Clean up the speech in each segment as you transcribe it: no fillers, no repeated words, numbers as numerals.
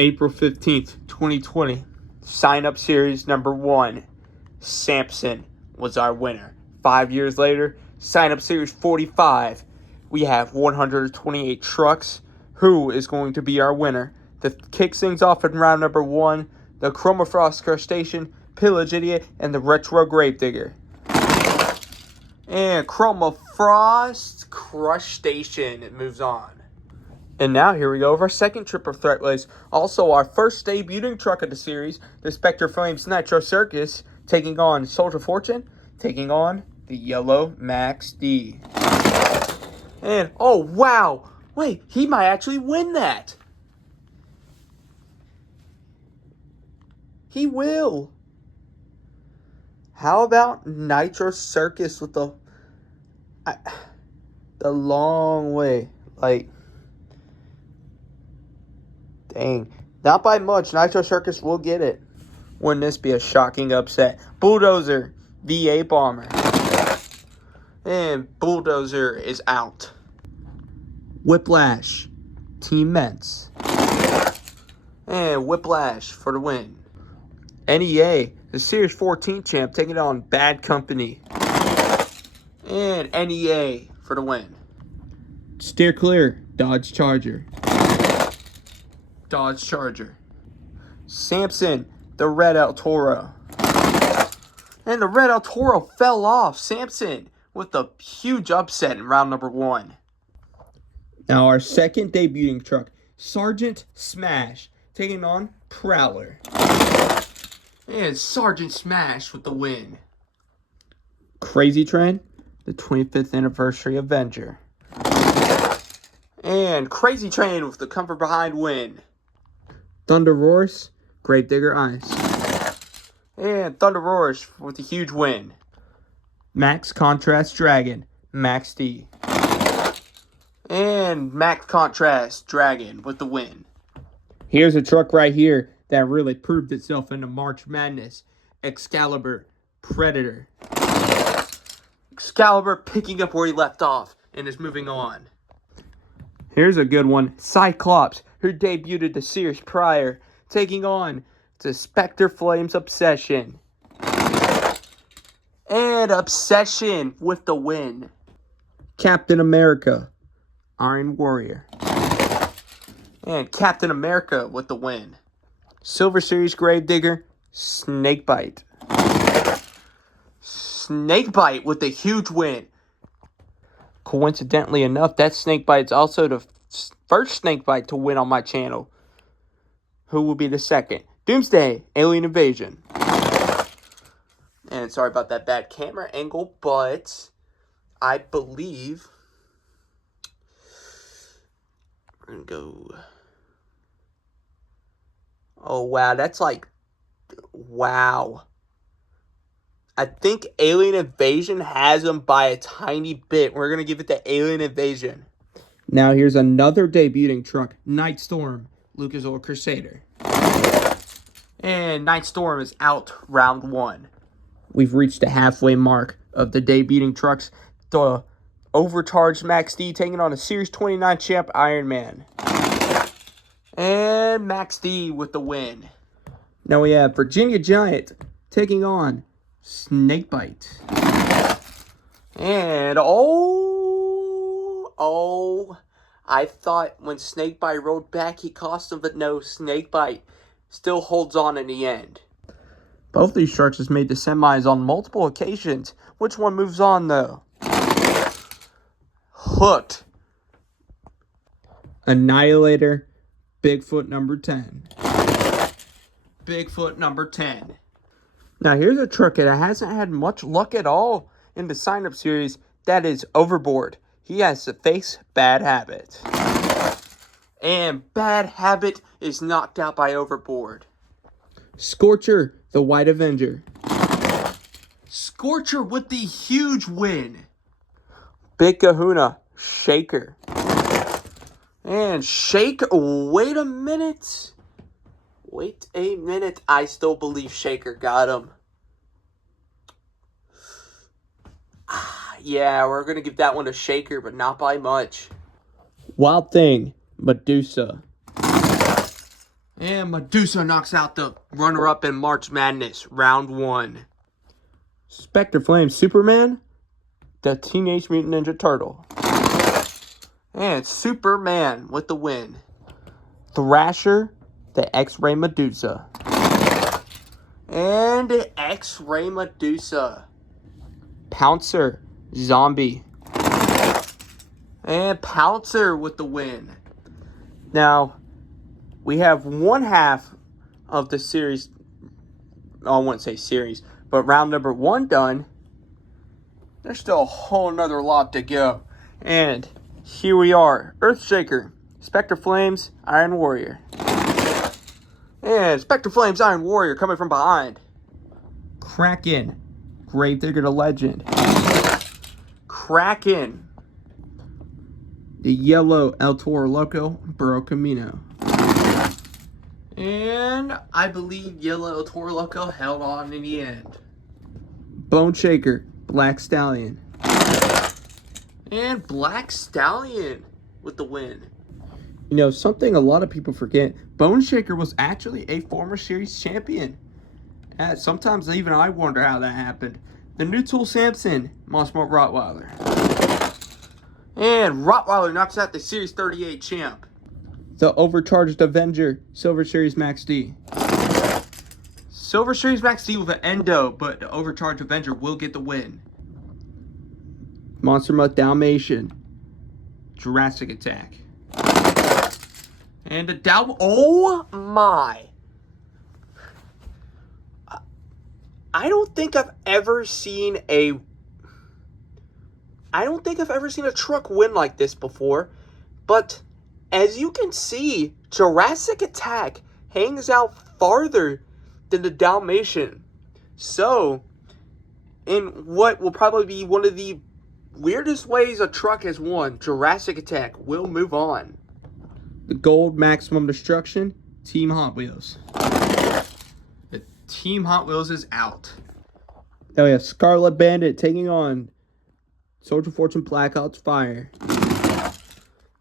April 15th, 2020. Sign up series number 1. Samson was our winner. 5 years later, sign up series 45. We have 128 trucks. Who is going to be our winner? To kick things off in round number 1, the Chromafrost Crustacean, Pillage Idiot, and the Retro Gravedigger. And Chromafrost Crustacean moves on. And now here we go with our second trip of threat race. Also our first debuting truck of the series, the Spectre Flames Nitro Circus, taking on Soldier Fortune, taking on the Yellow Max D. And, oh wow, wait, he might actually win that. He will. How about Nitro Circus with the long way? Like, dang. Not by much. Nitro Circus will get it. Wouldn't this be a shocking upset? Bulldozer, VA Bomber. And Bulldozer is out. Whiplash, Team Mets. And Whiplash for the win. NEA, the Series 14 champ, taking on Bad Company. And NEA for the win. Steer clear, Dodge Charger. Dodge Charger. Samson, the Red El Toro. And the Red El Toro fell off. Samson with a huge upset in round number 1. Now our second debuting truck, Sergeant Smash, taking on Prowler. And Sergeant Smash with the win. Crazy Train, the 25th Anniversary Avenger. And Crazy Train with the Comfort Behind win. Thunder Roars, Gravedigger Ice. And Thunder Roars with a huge win. Max Contrast Dragon, Max D. And Max Contrast Dragon with the win. Here's a truck right here that really proved itself in the March Madness. Excalibur Predator. Excalibur picking up where he left off and is moving on. Here's a good one. Cyclops, who debuted the series prior, taking on the Spectre Flames Obsession. And Obsession with the win. Captain America, Iron Warrior. And Captain America with the win. Silver Series Gravedigger, Snakebite. Snakebite with a huge win. Coincidentally enough, that Snakebite's also the first Snakebite to win on my channel. Who will be the second? Doomsday, Alien Invasion. And sorry about that bad camera angle, but I believe we're going to go. Oh, wow. That's like, wow. I think Alien Invasion has him by a tiny bit. We're going to give it to Alien Invasion. Now here's another debuting truck, Night Storm, Lucas Oil Crusader. And Night Storm is out round 1. We've reached the halfway mark of the debuting trucks. The overcharged Max D taking on a Series 29 champ, Iron Man. And Max D with the win. Now we have Virginia Giant taking on Snakebite. And I thought when Snakebite rolled back he cost him, but no, Snakebite still holds on in the end. Both these trucks has made the semis on multiple occasions. Which one moves on though? Hooked. Annihilator, Bigfoot number 10. Bigfoot number 10. Now here's a truck that hasn't had much luck at all in the sign-up series. That is Overboard. He has to face Bad Habit. And Bad Habit is knocked out by Overboard. Scorcher, the White Avenger. Scorcher with the huge win. Big Kahuna, Shaker. And Shake, wait a minute. I still believe Shaker got him. Yeah, we're going to give that one to Shaker, but not by much. Wild Thing, Medusa. And Medusa knocks out the runner-up in March Madness, round 1. Spectre Flame Superman, the Teenage Mutant Ninja Turtle. And Superman with the win. Thrasher, the X-Ray Medusa. And X-Ray Medusa. Pouncer, Zombie. And Pouncer with the win. Now, we have one half of the series. I wouldn't say series, but round number 1 done. There's still a whole nother lot to go. And here we are. Earthshaker, Spectre Flames, Iron Warrior. And Spectre Flames, Iron Warrior coming from behind. Kraken, Gravedigger the Legend. Kraken, the yellow El Toro Loco, Burro Camino. And I believe yellow El Toro Loco held on in the end. Bone Shaker, Black Stallion. And Black Stallion with the win. You know, something a lot of people forget, Bone Shaker was actually a former series champion. Sometimes even I wonder how that happened. The New Tool Samson, Mossmart Rottweiler. And Rottweiler knocks out the Series 38 champ. The Overcharged Avenger, Silver Series Max D. Silver Series Max D with an Endo, but the Overcharged Avenger will get the win. Monster Mutt Dalmatian, Jurassic Attack. And the oh my. I don't think I've ever seen a truck win like this before, but as you can see, Jurassic Attack hangs out farther than the Dalmatian. So, in what will probably be one of the weirdest ways a truck has won, Jurassic Attack will move on. The Gold Maximum Destruction, Team Hot Wheels. The Team Hot Wheels is out. Oh yeah, Scarlet Bandit taking on Soldier Fortune Black Ops Fire.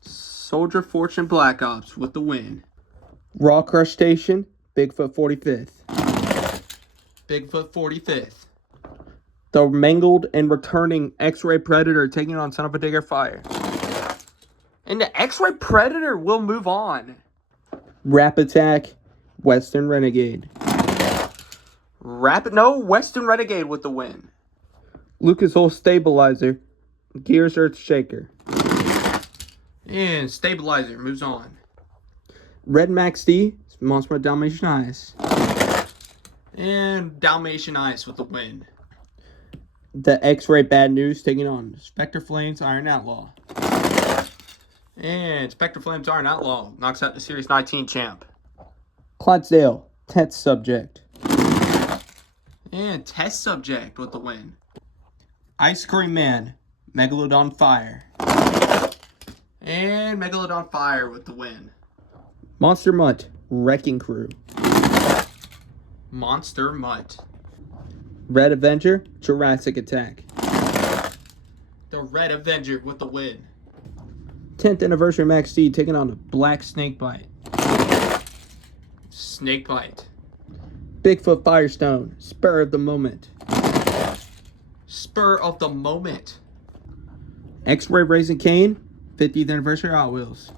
Soldier Fortune Black Ops with the win. Raw Crustacean, Bigfoot 45th. Bigfoot 45th. The mangled and returning X-Ray Predator taking on Son of a Digger Fire. And the X-Ray Predator will move on. Rap Attack, Western Renegade. Western Renegade with the win. Lucas Oil Stabilizer, Gears Earth Shaker. And Stabilizer moves on. Red Max D, Monster Dalmatian Ice. And Dalmatian Ice with the win. The X-Ray Bad News taking on Spectre Flames Iron Outlaw. And Spectre Flames Iron Outlaw knocks out the Series 19 champ. Clydesdale, Test Subject. And Test Subject with the win. Ice Cream Man, Megalodon Fire. And Megalodon Fire with the win. Monster Mutt, Wrecking Crew. Monster Mutt. Red Avenger, Jurassic Attack. The Red Avenger with the win. 10th Anniversary Max D taking on the Black Snakebite. Snakebite. Bigfoot Firestone, Spur of the Moment. Spur of the Moment. X-Ray Raising Cane, 50th Anniversary Hot Wheels.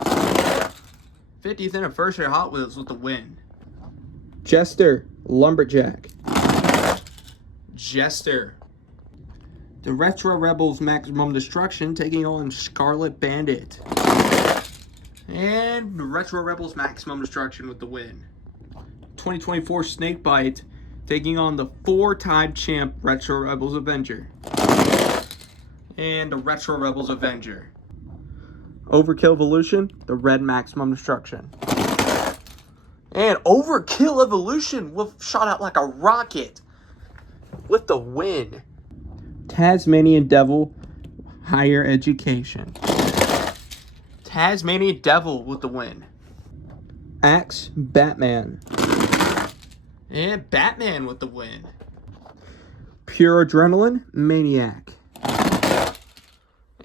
50th Anniversary Hot Wheels with the win. Jester, Lumberjack. Jester. The Retro Rebels Maximum Destruction taking on Scarlet Bandit. And the Retro Rebels Maximum Destruction with the win. 2024 Snakebite taking on the 4-time champ Retro Rebels Avenger. And the Retro Rebels Avenger. Overkill Evolution, the Red Maximum Destruction. And Overkill Evolution shot out like a rocket with the win. Tasmanian Devil, Higher Education. Tasmanian Devil with the win. Axe, Batman. And Batman with the win. Pure Adrenaline, Maniac.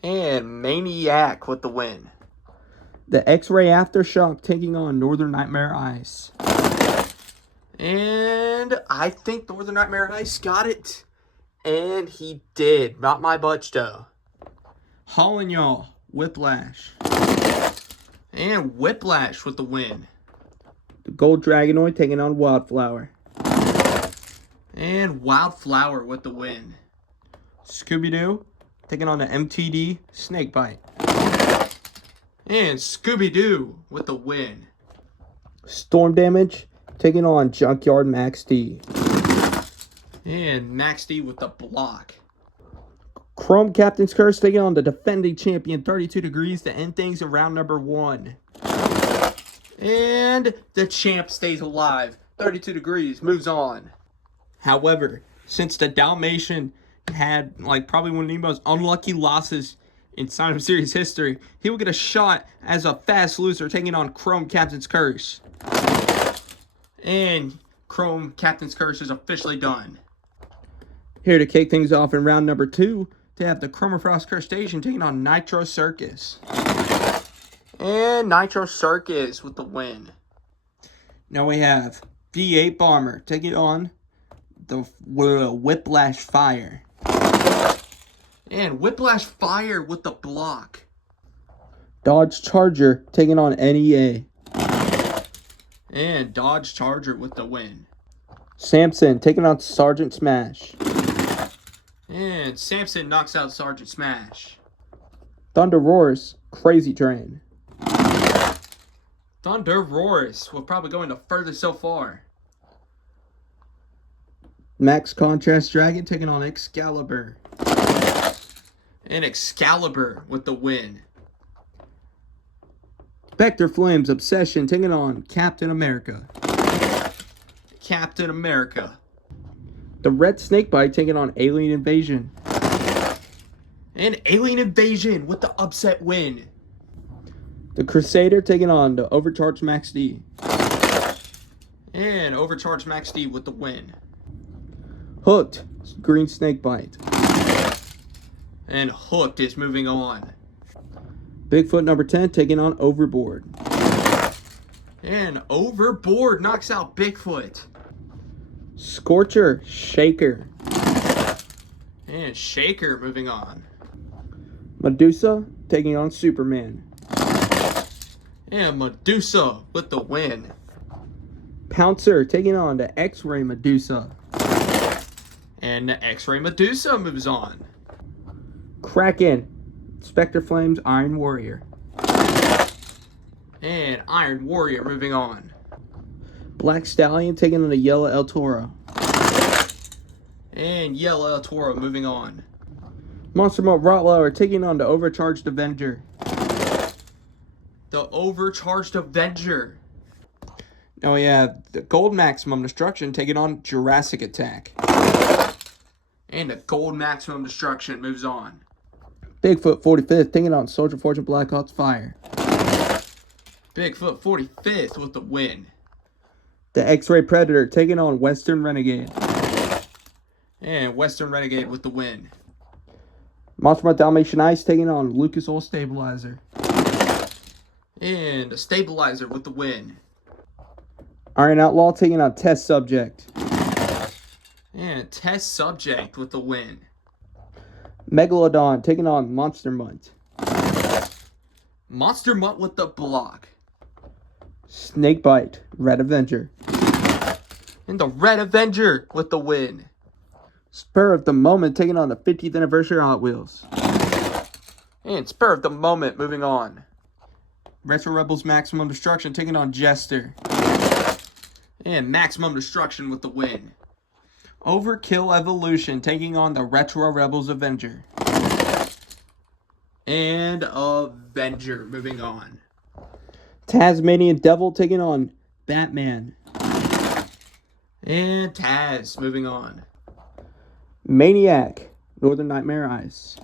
And Maniac with the win. The X-Ray Aftershock taking on Northern Nightmare Ice. And I think Northern Nightmare Ice got it. And he did. Not my butch, though. Hauling y'all. Whiplash. And Whiplash with the win. The Gold Dragonoid taking on Wildflower. And Wildflower with the win. Scooby-Doo taking on the MTD Snakebite. And Scooby-Doo with the win. Storm Damage taking on Junkyard Max D. And Max D with the block. Chrome Captain's Curse taking on the defending champion 32 Degrees to end things in round number 1. And the champ stays alive. 32 Degrees moves on. However, since the Dalmatian had probably one of the most unlucky losses in Sign of Series history, he will get a shot as a fast loser taking on Chrome Captain's Curse. And Chrome Captain's Curse is officially done. Here to kick things off in round number 2, to have the Chromafrost Crustacean taking on Nitro Circus. And Nitro Circus with the win. Now we have V8 Bomber taking on the Whiplash Fire. And Whiplash Fire with the block. Dodge Charger taking on NEA. And Dodge Charger with the win. Samson taking on Sergeant Smash. And Samson knocks out Sergeant Smash. Thunder Roars, Crazy Train. Thunder Roars will probably go into further so far. Max Contrast Dragon taking on Excalibur. And Excalibur with the win. Spectre Flames Obsession taking on Captain America. Captain America. The Red Snakebite taking on Alien Invasion. And Alien Invasion with the upset win. The Crusader taking on the Overcharged Max D. And Overcharged Max D with the win. Hooked, Green Snakebite. And Hooked is moving on. Bigfoot number 10 taking on Overboard. And Overboard knocks out Bigfoot. Scorcher, Shaker. And Shaker moving on. Medusa taking on Superman. And Medusa with the win. Pouncer taking on the X-Ray Medusa. And the X-Ray Medusa moves on. Kraken, Spectre Flames Iron Warrior. And Iron Warrior moving on. Black Stallion taking on the Yellow El Toro. And Yellow El Toro moving on. Monster Mutt Rottweiler taking on the Overcharged Avenger. The Overcharged Avenger. Now we have the Gold Maximum Destruction taking on Jurassic Attack. And the Gold Maximum Destruction moves on. Bigfoot 45th taking on Soldier Fortune Black Ops Fire. Bigfoot 45th with the win. The X-Ray Predator taking on Western Renegade. And Western Renegade with the win. Monster Mutt Dalmatian Ice taking on Lucas Oil Stabilizer. And a Stabilizer with the win. Iron Outlaw taking on Test Subject. And Test Subject with the win. Megalodon taking on Monster Mutt. Monster Mutt with the block. Snakebite, Red Avenger. And the Red Avenger with the win. Spur of the Moment taking on the 50th anniversary Hot Wheels. And Spur of the Moment moving on. Retro Rebels Maximum Destruction taking on Jester. And Maximum Destruction with the win. Overkill Evolution taking on the Retro Rebels Avenger. And Avenger moving on. Tasmanian Devil taking on Batman. And Taz moving on. Maniac, Northern Nightmare Ice.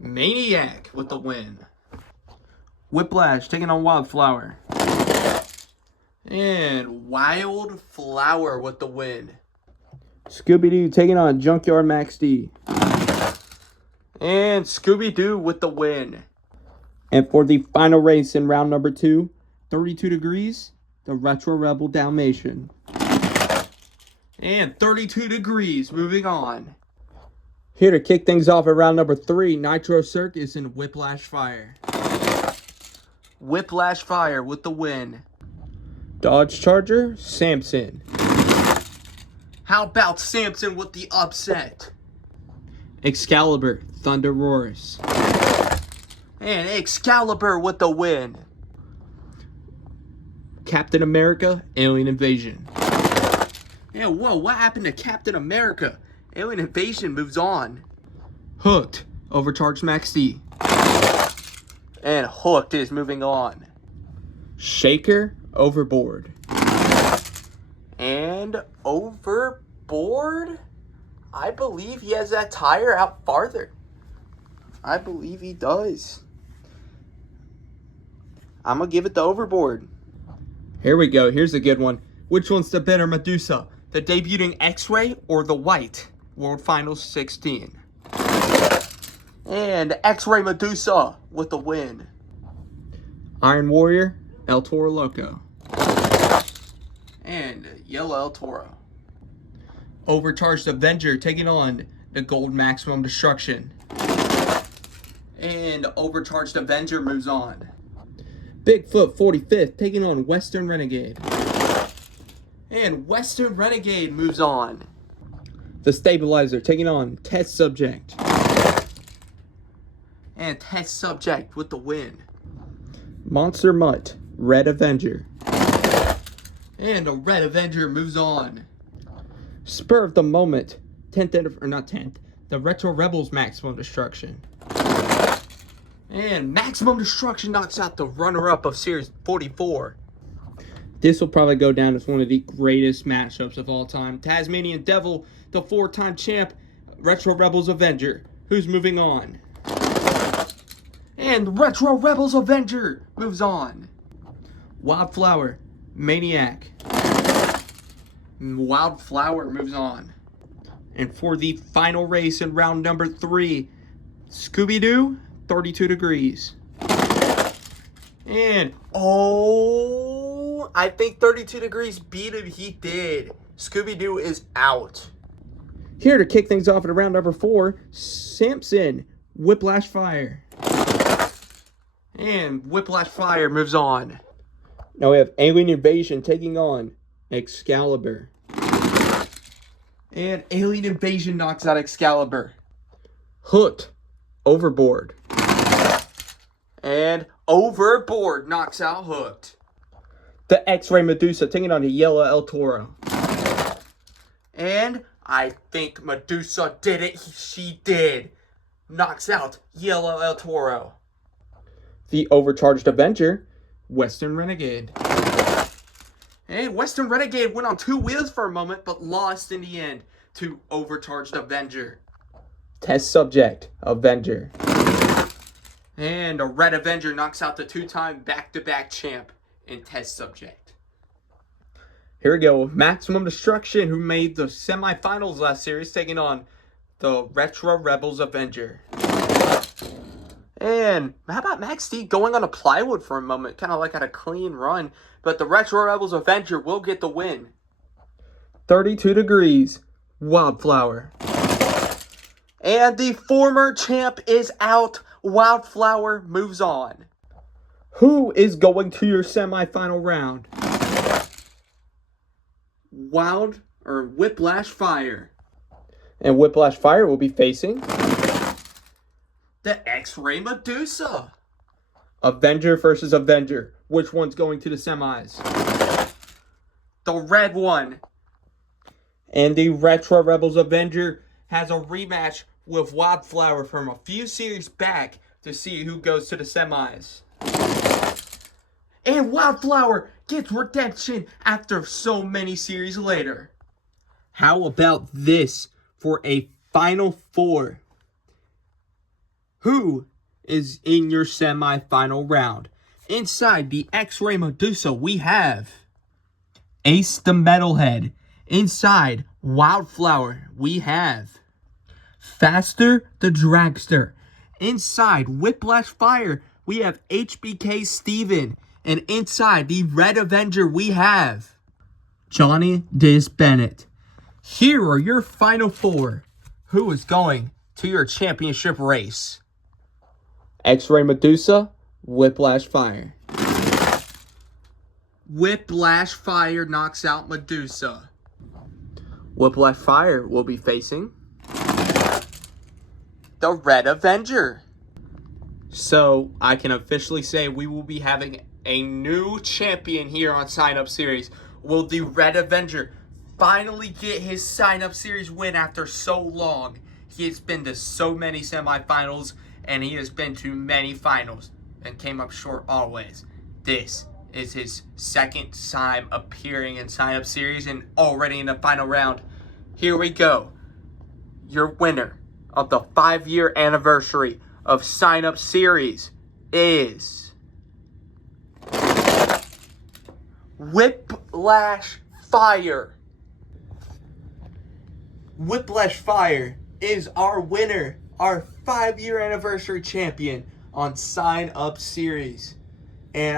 Maniac with the win. Whiplash taking on Wildflower. And Wildflower with the win. Scooby-Doo taking on Junkyard Max D. And Scooby-Doo with the win. And for the final race in round number 2, 32 Degrees the Retro Rebel Dalmatian. And 32 degrees, moving on. Here to kick things off at round number 3, Nitro Circus and Whiplash Fire. Whiplash Fire with the win. Dodge Charger, Samson. How about Samson with the upset? Excalibur, Thunder Roars. And Excalibur with the win. Captain America, Alien Invasion. Yeah, whoa, what happened to Captain America? Alien Invasion moves on. Hooked, Overcharged Max D. And Hooked is moving on. Shaker, Overboard. And Overboard? I believe he has that tire out farther. I believe he does. I'm going to give it to Overboard. Here we go. Here's a good one. Which one's the better Medusa? The debuting X-Ray or the White? World Finals 16. And X-Ray Medusa with the win. Iron Warrior, El Toro Loco. And Yellow El Toro. Overcharged Avenger taking on the Gold Maximum Destruction. And Overcharged Avenger moves on. Bigfoot 45th taking on Western Renegade. And Western Renegade moves on. The Stabilizer taking on Test Subject. And Test Subject with the win. Monster Mutt, Red Avenger. And the Red Avenger moves on. Spur of the Moment, the Retro Rebels Maximum Destruction. And Maximum Destruction knocks out the runner-up of Series 44. This will probably go down as one of the greatest matchups of all time. Tasmanian Devil, the 4-time champ, Retro Rebels Avenger, who's moving on. And Retro Rebels Avenger moves on. Wildflower, Maniac. Wildflower moves on. And for the final race in round number 3, Scooby-Doo, 32 degrees. And, I think 32 degrees beat him. He did. Scooby-Doo is out. Here to kick things off at round number 4, Samson, Whiplash Fire. And Whiplash Fire moves on. Now we have Alien Invasion taking on Excalibur. And Alien Invasion knocks out Excalibur. Hooked, Overboard. And Overboard knocks out Hooked. The X-Ray Medusa taking on the Yellow El Toro. And I think Medusa did it. She did. Knocks out Yellow El Toro. The Overcharged Avenger, Western Renegade. And Western Renegade went on 2 wheels for a moment, but lost in the end to Overcharged Avenger. Test Subject, Avenger. And a Red Avenger knocks out the 2-time back-to-back champ in Test Subject. Here we go. Maximum Destruction, who made the semifinals last series, taking on the Retro Rebels Avenger. And how about Max D going on a plywood for a moment? Kind of like had a clean run. But the Retro Rebels Avenger will get the win. 32 degrees. Wildflower. And the former champ is out. Wildflower moves on. Who is going to your semifinal round? Whiplash Fire. And Whiplash Fire will be facing the X-Ray Medusa. Avenger versus Avenger. Which one's going to the semis? The red one. And the Retro Rebels Avenger has a rematch with Wildflower from a few series back to see who goes to the semis. And Wildflower gets redemption after so many series later. How about this for a Final Four? Who is in your semifinal round? Inside the X-Ray Medusa, we have Ace the Metalhead. Inside Wildflower, we have Faster the Dragster. Inside Whiplash Fire, we have HBK Steven. And inside the Red Avenger, we have Johnny Diz Bennett. Here are your final four. Who is going to your championship race? X-Ray Medusa, Whiplash Fire. Whiplash Fire knocks out Medusa. Whiplash Fire will be facing the Red Avenger. So, I can officially say we will be having a new champion here on Sign Up Series. Will the Red Avenger finally get his Sign Up Series win after so long? He has been to so many semifinals, and he has been to many finals, and came up short always. This is his second time appearing in Sign Up Series, and already in the final round. Here we go. Your winner of the 5-year anniversary of Sign Up Series is Whiplash Fire. Whiplash Fire is our winner, our 5-year anniversary champion on Sign Up Series. And